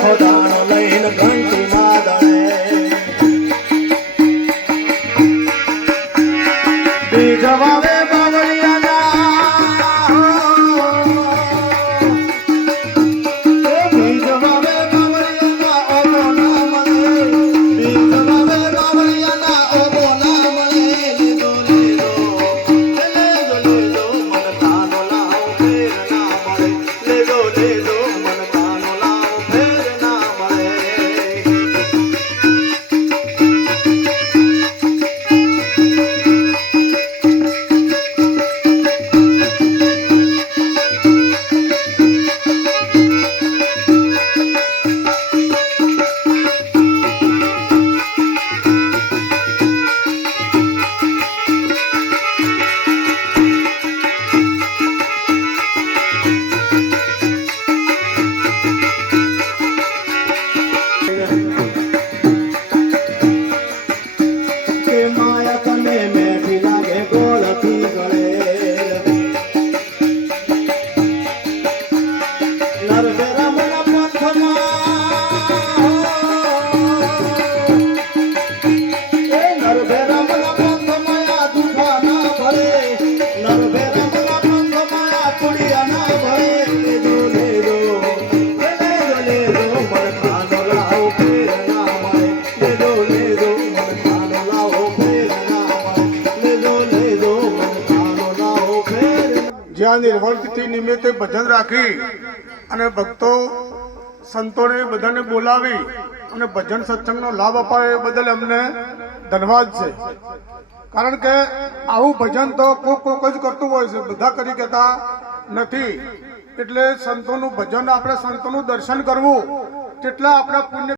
ખોદાણો લઈને ઘંટી માદણે બીજ વાવે બાવળિયાના બીજ વાવે બાવળિયાના ઓબો ના મળે બીજ વાવે બાવળિયાના ઓબો ના મળે લીધો લીધો મન તાનો લાવ ફેર ના મળે લીધો લીધો મન તાનો લાવ ફેર ના મળે જ્યાં નિર્વૃત્તિ નિમિત્તે ભજન રાખી અને ભક્તો સંતોને બધાને બોલાવી અને ભજન સત્સંગનો લાભ અપાવે એ બદલ અમને ધન્યવાદ છે. કારણ કે આવું ભજન તો કોક જ કરતું હોય છે, બધા કરી કહેતા નથી. એટલે સંતોનું ભજન આપણે સંતોનું દર્શન કરવું તેટલા આપણા પુણ્ય